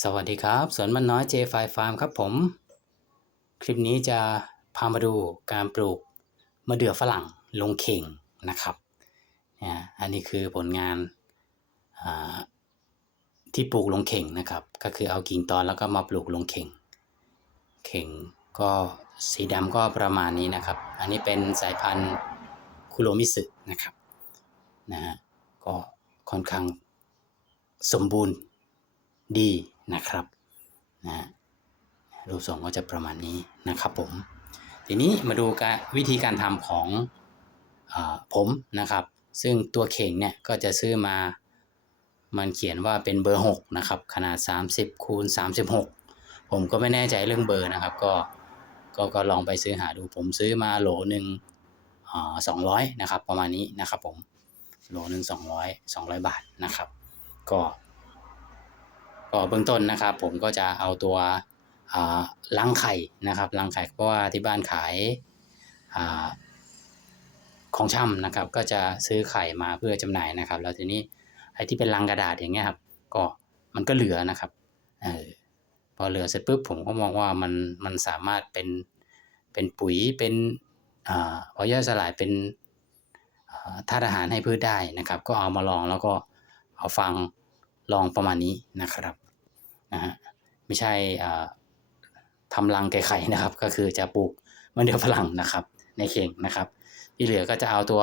สวัสดีครับ สวนมันน้อย J5 Farm ครับผม คลิปนี้จะพามาดูการปลูกมะเดื่อฝรั่งลงเข่งนะครับเนี่ยอันนี้คือผลงานอ่าที่ปลูกลงเข่งนะครับ ก็คือเอากิ่งตอนแล้วก็มาปลูกลงเข่ง เข่งก็สีดำก็ประมาณนี้นะครับ อันนี้เป็นสายพันธุ์คุโรมิสึนะครับนะฮะก็ค่อนข้างสมบูรณ์ดี นะครับนะรูปทรงก็จะประมาณนี้นะครับผมทีนี้มาดูการวิธีการทำของอผมนะครับ ซึ่งตัวเข่งเนี่ยก็จะซื้อมามันเขียนว่าเป็นเบอร์6นะครับขนาด 30คูณ36 ผมก็ไม่แน่ใจเรื่องเบอร์นะครับก็ก็ก็ลองไปซื้อหาดูผมซื้อมาโหลหนึ่งสองร้อยนะครับประมาณนี้นะครับผมโหลหนึ่งสองร้อยสองร้อยบาทนะครับ ก็ ก็เบื้องต้นนะครับ ผมก็จะเอาตัวลังไข่นะครับลังไข่เพราะว่าที่บ้านขายอของช่ำนะครับ ก็จะซื้อไข่มาเพื่อจำหน่ายนะครับ แล้วทีนี้ไอ้ที่เป็นลังกระดาษอย่างเงี้ยครับ ก็มันก็เหลือนะครับออพอเหลือเสร็จปุ๊บผมก็มองว่ามันมันสามารถเป็นเป็นปุ๋ยเป็นอ่าพอย่อยสลายเป็นธาตุอาหารให้พืชได้นะครับ ก็เอามาลองแล้วก็เอาฟังลองประมาณนี้นะครับ นะฮะไม่ใช่ทำรังไก่ไข่นะครับ ก็คือจะปลูกมะเดื่อฝรั่งนะครับ ในเข่งนะครับ ที่เหลือก็จะเอาตัว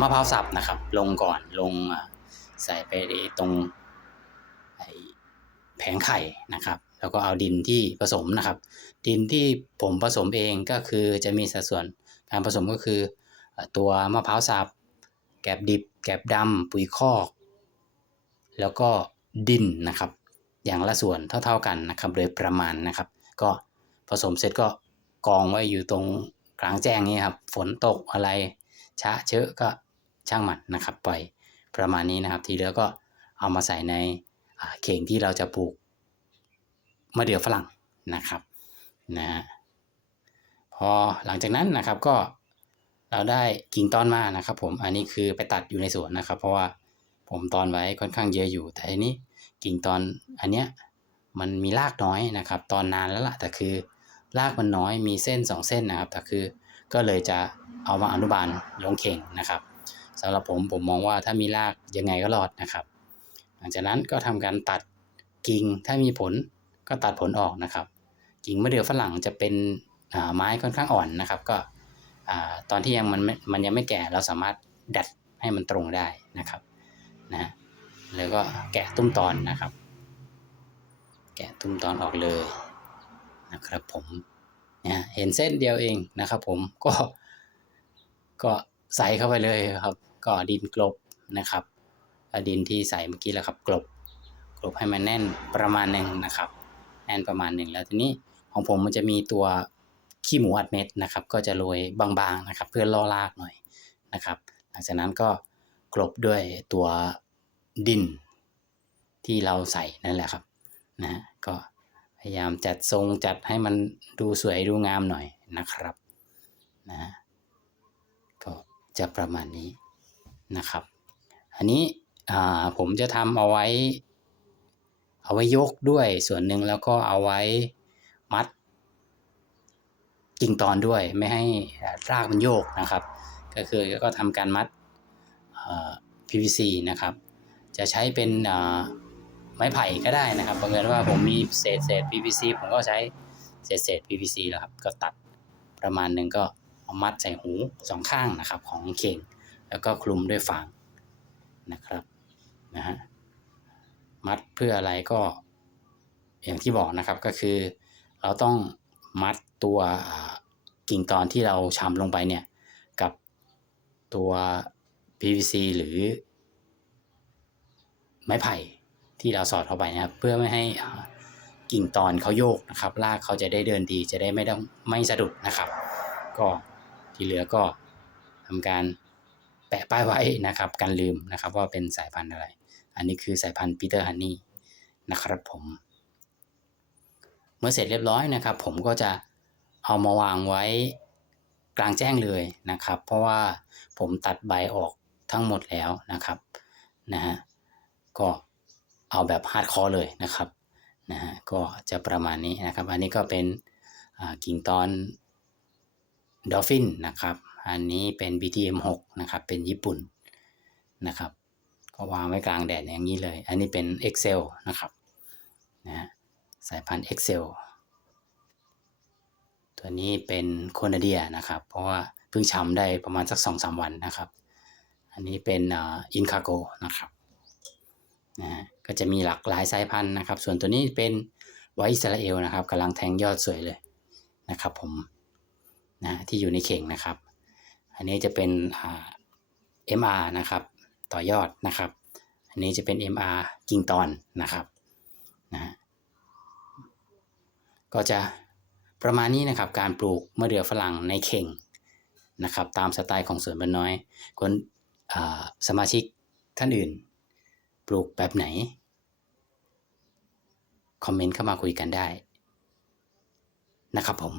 มะพร้าวสับนะครับ ลงก่อนลงใส่ไปตรงแผงไข่นะครับ แล้วก็เอาดินที่ผสมนะครับ ดินที่ผมผสมเองก็คือจะมีสัดส่วนการผสมก็คือ ตัวมะพร้าวสับแกบดิบ แกบดำปุ๋ยคอก แล้วก็ ดินนะครับ อย่างละส่วนเท่า ๆกันนะครับโดยประมาณนะครับ ก็ผสมเสร็จก็กองไว้อยู่ตรงกลางแจ้งนี้ครับ ฝนตกอะไรช้าเชอะก็ช่างมันนะครับปล่อยประมาณนี้นะครับ ทีเหลือก็เอามาใส่ในเข่งที่เราจะปลูกมะเดื่อฝรั่งนะครับนะพอหลังจากนั้นนะครับก็เราได้กิ่งตอนมานะครับ ผมอันนี้คือไปตัดอยู่ในสวนนะครับ เพราะว่า ผมตอนไว้ค่อนข้างเยอะอยู่ แต่อันนี้กิ่งตอนอันเนี้ยมันมีรากน้อยนะครับ ตอนนานแล้วล่ะแต่คือรากมันน้อยมีเส้น 2 เส้นนะครับแต่คือก็เลยจะเอามาอนุบาลลงเข่งนะครับสำหรับผมผมมองว่าถ้ามีรากยังไงก็รอดนะครับ หลังจากนั้นก็ทำการตัดกิ่งถ้ามีผลก็ตัดผลออกนะครับ กิ่งมะเดื่อฝรั่งจะเป็นไม้ค่อนข้างอ่อนนะครับ ก็ตอนที่ยังมันมันยังไม่แก่เราสามารถดัดให้มันตรงได้นะครับ นะแล้วก็แกะตุ้มตอนนะครับ แกะตุ้มตอนออกเลยนะครับผมเนี่ยเห็นเส้นเดียวเองนะครับ ผมก็ก็ใส่เข้าไปเลยครับ ก็ดินกลบนะครับดินที่ใส่เมื่อกี้แล้วครับกลบกลบให้มันแน่นประมาณหนึ่งนะครับ แน่นประมาณหนึ่งแล้วทีนี้ของผมมันจะมีตัวขี้หมูอัดเม็ดนะครับ ก็จะโรยบางๆนะครับ เพื่อล่อรากหน่อยนะครับ หลังจากนั้นก็ กลบด้วยตัวดินที่เราใส่นั่นแหละครับนะก็พยายามจัดทรงจัดให้มันดูสวยดูงามหน่อยนะครับนะก็จะประมาณนี้นะครับ อันนี้ผมจะทำเอาไว้ เอาไว้ยกด้วยส่วนหนึ่งแล้วก็เอาไว้มัดกิ่งตอนด้วยไม่ให้รากมันโยกนะครับ ก็คือก็ทำการมัด PVC นะครับ จะใช้เป็นไม้ไผ่ก็ได้นะครับบังเอิญว่าผมมีเศษเศษ PVC ผมก็ใช้เศษเศษ PVC แล้วครับ ก็ตัดประมาณหนึ่งก็เอามัดใส่หูสองข้างนะครับของเข่ง แล้วก็คลุมด้วยฟางนะครับนะฮะมัดเพื่ออะไรก็อย่างที่บอกนะครับก็คือ เราต้องมัดตัวกิ่งตอนที่เราชำลงไปเนี่ย กับตัว PVC หรือ ไม้ไผ่ที่เราสอดเข้าไปนะครับ เพื่อไม่ให้กิ่งตอนเขาโยกนะครับรากเขาจะได้เดินดีจะได้ไม่ต้องไม่สะดุดนะครับ ก็ที่เหลือก็ทำการแปะป้ายไว้นะครับกันลืมนะครับว่าเป็นสายพันธุ์อะไร อันนี้คือสายพันธุ์ปีเตอร์ฮันนี่นะครับผม เมื่อเสร็จเรียบร้อยนะครับ ผมก็จะเอามาวางไว้กลางแจ้งเลยนะครับ เพราะว่าผมตัดใบออก ทั้งหมดแล้วนะครับนะฮะก็เอาแบบฮาร์ดคอร์เลยนะครับนะฮะก็จะประมาณนี้นะครับ อันนี้ก็เป็นกิ่งตอนดอฟฟินนะครับ อันนี้เป็น BTM 6 นะครับ เป็นญี่ปุ่นนะครับ ก็วางไว้กลางแดดอย่างนี้เลย อันนี้เป็น Excel นะครับนะฮะสายพันธุ์ Excel ตัวนี้เป็นโคนาเดียนะครับ เพราะว่าเพิ่งช้ำได้ประมาณสัก 2-3 วันนะครับ อันนี้เป็นอินคาโกนะครับนะฮะก็จะมีหลากหลายสายพันธุ์นะครับ ส่วนตัวนี้เป็นไวท์อิสราเอลนะครับกำลังแทงยอดสวยเลยนะครับผมนะที่อยู่ในเข่งนะครับ อันนี้จะเป็นอ่า MR นะครับต่อยอดนะครับ อันนี้จะเป็น MR กิ่งตอนนะครับนะฮะก็จะประมาณนี้นะครับการปลูกมะเดื่อฝรั่งในเข่งนะครับ ตามสไตล์ของสวนบ้านน้อยคน สมาชิกท่านอื่น ปลูกแบบไหน คอมเมนต์เข้ามาคุยกันได้ นะครับผม